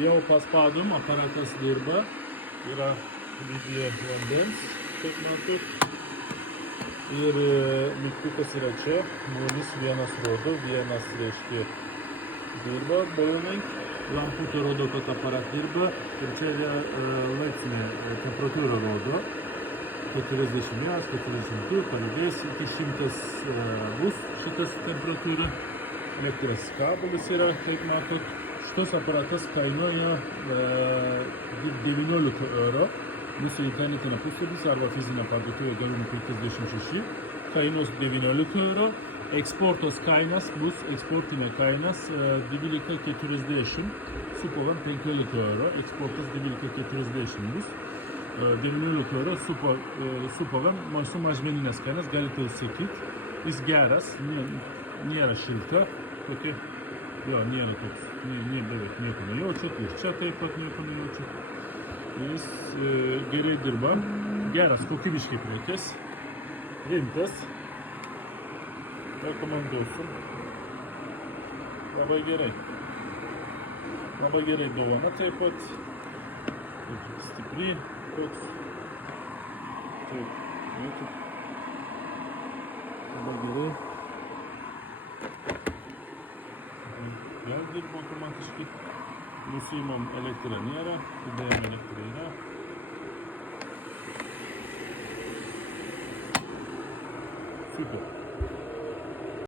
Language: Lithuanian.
Jau paspaudom, aparatas dirba, yra lygyje vandens, kaip matot. Ir mygtukas yra čia, 0,1 rodo, 1 reiškia dirba, boiling. Lamputė rodo, kad aparat dirba. Ir čia yra laipsnė temperatūra rodo. 41, 42, pajudės iki 100 bus šitas temperatūra. Elektros kabelis yra, kaip matot. Šitas aparatas kainuoja 19 euro. Mūsų internetinė puslapis arba fizinė parduotuvė Gavimų 56 kainuos 19 euro. Eksportos kainas bus eksportinė kainas 12,40, supovam 15 euro. Eksportas 12,40 bus 19 euro, supovam mūsų mažmeninės kainas, galite užsakyti. Jis geras, nėra šilta, tokia, jo, nėra toks, beveik nieko nejaučiu, ir čia taip pat nieko nejaučiu. Jis gerai dirba, geras, kokybiškai prekės, rimtas, rekomenduosiu, labai gerai dovana taip pat, stipri, toks, taip, matot, labai gerai, vėl dirba automatiškai. Nusiimam elektrą nėra, įdėjom elektrą yra. Super.